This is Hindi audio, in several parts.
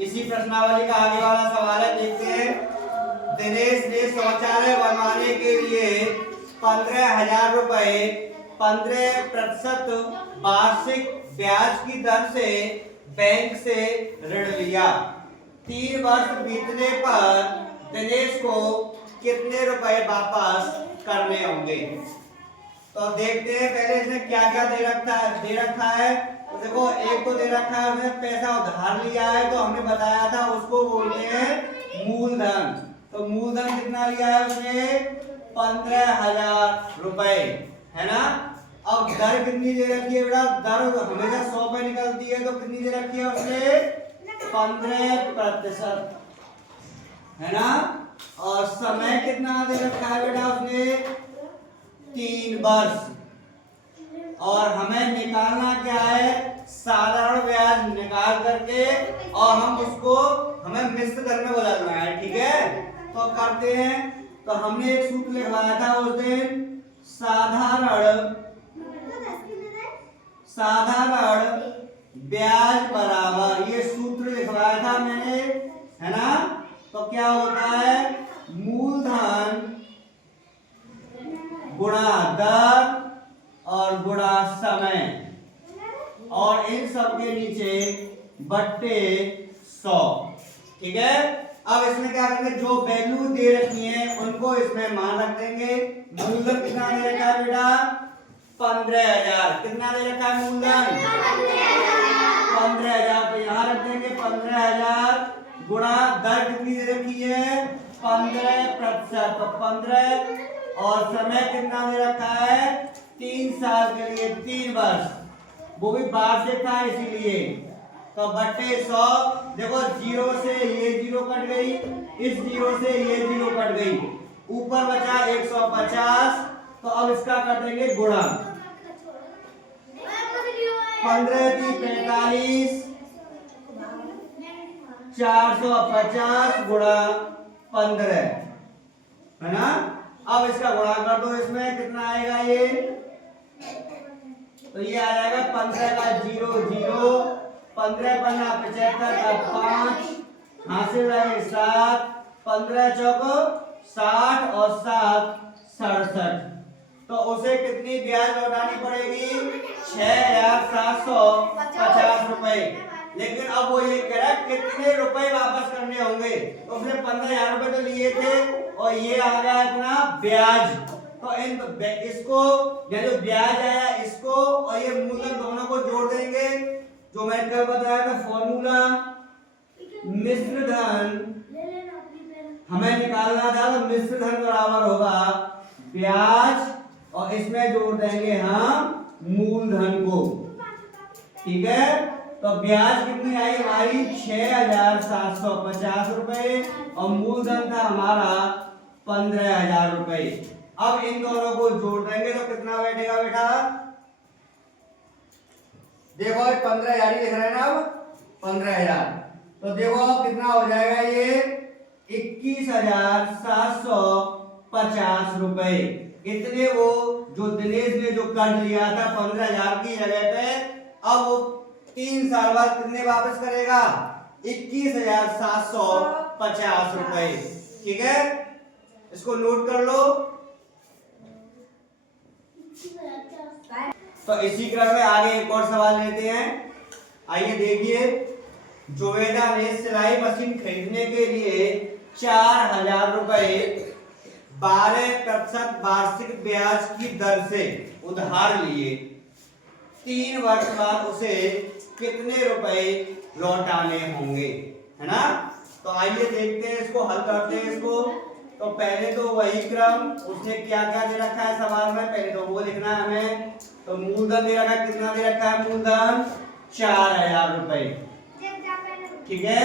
इसी प्रश्नावली का आगे वाला सवाल है, देखते हैं। दिनेश ने शौचालय बनवाने के लिए 15,000 रुपए 15% वार्षिक ब्याज की दर से बैंक से ऋण लिया। 3 वर्ष बीतने पर दिनेश को कितने रुपए वापस करने होंगे? तो देखते हैं पहले इसने क्या क्या दे रखा है। तो देखो, एक तो दे रखा है उसने पैसा उधार लिया है, तो हमने बताया था उसको बोलते हैं मूलधन। तो मूलधन कितना लिया है उसने? 15,000 रुपए, है ना। अब दर कितनी दे रखी है बेटा? दर हमेशा 100 पे निकलती है, तो कितनी दे रखी है उसने? 15%, है ना। और समय कितना दे रखा है बेटा उसने? 3 वर्ष। और हमें निकालना क्या है? साधारण ब्याज निकाल करके, और हमें मिश्र दर में बदलना है, ठीक है। तो करते हैं। तो हमने एक सूत्र लिखवाया था उस दिन, साधारण ब्याज बराबर, ये सूत्र लिखवाया था मैंने, है ना। तो क्या होता है? मूलधन गुणा दर और गुणा समय, और इन सब के नीचे बट्टे 100, ठीक है। अब इसमें क्या करेंगे? जो वैल्यू दे रखी है उनको इसमें मान रख देंगे। मूलधन कितना दे रखा है बेटा? 15,000। कितना दे रखा है मूलधन? 15,000। तो यहाँ रख देंगे 15,000 गुणा दर कितनी दे रखी है? 15%। तो 15, और समय कितना दे रखा है? 3 साल के लिए, 3 वर्ष, वो भी वार्षिक था इसीलिए। तो बट्टे 100। देखो, जीरो से ये जीरो कट गई, इस जीरो से ये जीरो कट गई, ऊपर बचा 150। तो अब इसका कर देंगे गुणा। 15 की 45, 450 गुणा 15, है ना। अब इसका गुणा कर दो, इसमें कितना आएगा ये? तो ये आ जाएगा 15 का 0 0, 15 पन्ना 75 का 5, हासिल रहे 7, 15 चौको 60 और 7 67। तो उसे कितनी ब्याज लौटानी पड़ेगी? 6,750 रुपए। लेकिन अब वो ये कह रहा है कितने रुपए वापस करने होंगे। तो उसने 15,000 रुपए तो लिए थे, और ये आ गया इतना ब्याज। तो इसको, ये जो ब्याज आया इसको और ये मूलधन दोनों को जोड़ देंगे, जो मैंने कल बताया था फॉर्मूला। मिश्र धन हमें निकालना था, तो मिश्र धन बराबर होगा ब्याज, और इसमें जोड़ देंगे हम मूलधन को, ठीक है। तो ब्याज कितनी आई हमारी? 6,750 रुपए, और मूलधन था हमारा 15,000 रुपए। अब इन दोनों को जोड़ देंगे तो कितना बैठेगा बेटा? देखो 15,000 ही लिख रहे हैं ना, अब 15,000। तो देखो कितना हो जाएगा ये? 21,750 रुपए। इतने वो जो दिनेश ने जो कर्ज लिया था 15,000 की जगह पे, अब वो 3 साल बाद कितने वापस करेगा? 21,750 रुपए, ठीक है। इसको नोट कर लो। तो इसी क्रम में आगे एक और सवाल लेते हैं। आइए देखिए, जोवेदा ने सिलाई मशीन खरीदने के लिए 4,000 रुपए 12% वार्षिक ब्याज की दर से उधार लिए। 3 वर्ष बाद उसे कितने रुपए लौटाने होंगे, है ना। तो आइए देखते हैं, इसको हल करते हैं इसको। तो पहले तो वही क्रम, उसने क्या क्या दे रखा है सवाल में, पहले तो वो लिखना है हमें। तो मूलधन दे रखा है, कितना दे रखा है मूलधन? 4,000 रुपए, ठीक है।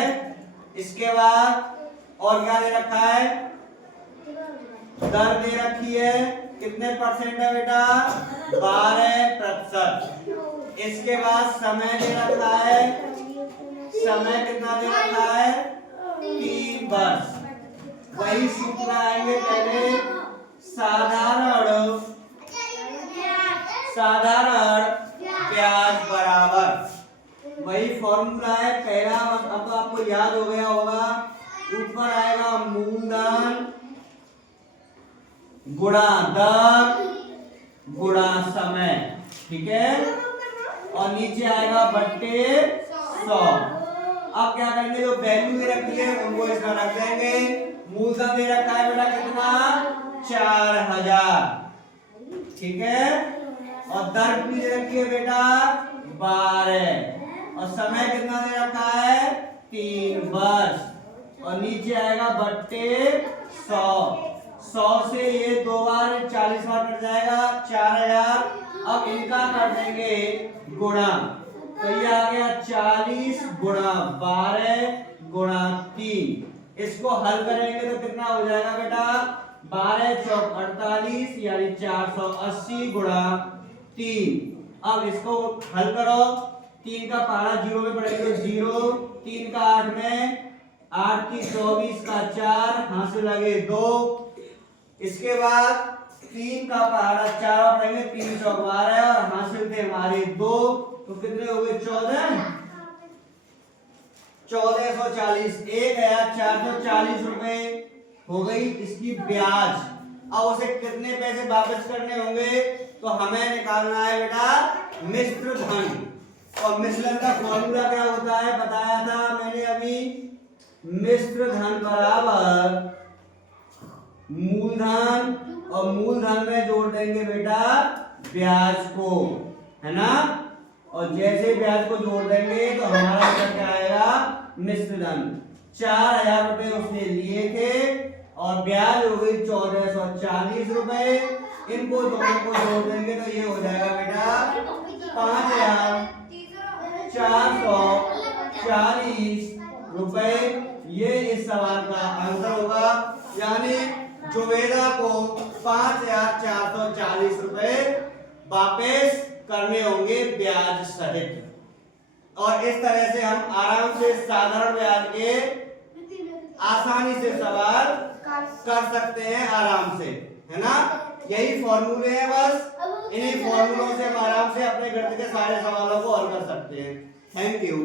इसके बाद और क्या दे रखा है? दर दे रखी है, कितने परसेंट है बेटा? 12%। इसके बाद समय दे रखा है, समय कितना दे रखा है? 3 वर्ष। वही सूत्र आएंगे पहले, साधारण ब्याज बराबर वही फॉर्मूला है पहला। अब तो आपको याद हो गया होगा। ऊपर आएगा मूलधन गुणा दर गुणा समय, ठीक है, और नीचे आएगा बट्टे 100। अब क्या करेंगे, जो वैल्यू दे रखी है उनको इसमें रख देंगे। मूलधन दे रखा है बेटा कितना, 4000, ठीक है, और दर कितनी दे रखी है बेटा 12, और समय कितना दे रखा है 3 वर्ष, और नीचे आएगा बट्टे 100। 100 से ये 2 बार 40 बार कट जाएगा 4000। अब इनका कर देंगे गुणा, तो ये आ गया 40 गुणा 12 गुणा 3। इसको हल करेंगे तो कितना हो जाएगा बेटा, 12 चौक 48 यानी 480 गुणा 3। अब इसको हल करो, 3 का पहाड़ा 0 में पड़ेगा तो 0, 3 का 8 में, 8 की 24 का 4, हाथ से लगे 2। इसके बाद 3 का पहाड़ा 4 पड़ेंगे, 3 चौक 12 और हासिल थे हमारे 2, तो कितने हो गए 1440। एक गया 440 रुपए हो गई इसकी ब्याज। अब उसे कितने पैसे वापस करने होंगे, तो हमें निकालना है बेटा मिश्र धन। और मिश्रण का फॉर्मूला क्या होता है बताया था मैंने अभी, मिश्र धन बराबर मूलधन, और मूलधन में जोड़ देंगे बेटा ब्याज को, है ना, और जैसे ब्याज को जोड़ देंगे तो हमारा क्या आएगा मिश्र धन। 4000 रुपए उसने लिए थे और ब्याज हो गई 1440 रुपए। इनको दोनों को जोड़ देंगे तो ये हो जाएगा बेटा 5440 रुपए। ये इस सवाल का आंसर होगा, यानी जुबेदा को 5440 रुपए वापस करने होंगे ब्याज सहित। और इस तरह से हम आराम से साधारण ब्याज के आसानी से सवाल कर सकते हैं आराम से, है ना। यही फॉर्मूले हैं, बस इन्हीं फॉर्मूलों से हम आराम से अपने गणित के सारे सवालों को हल कर सकते हैं। Thank you.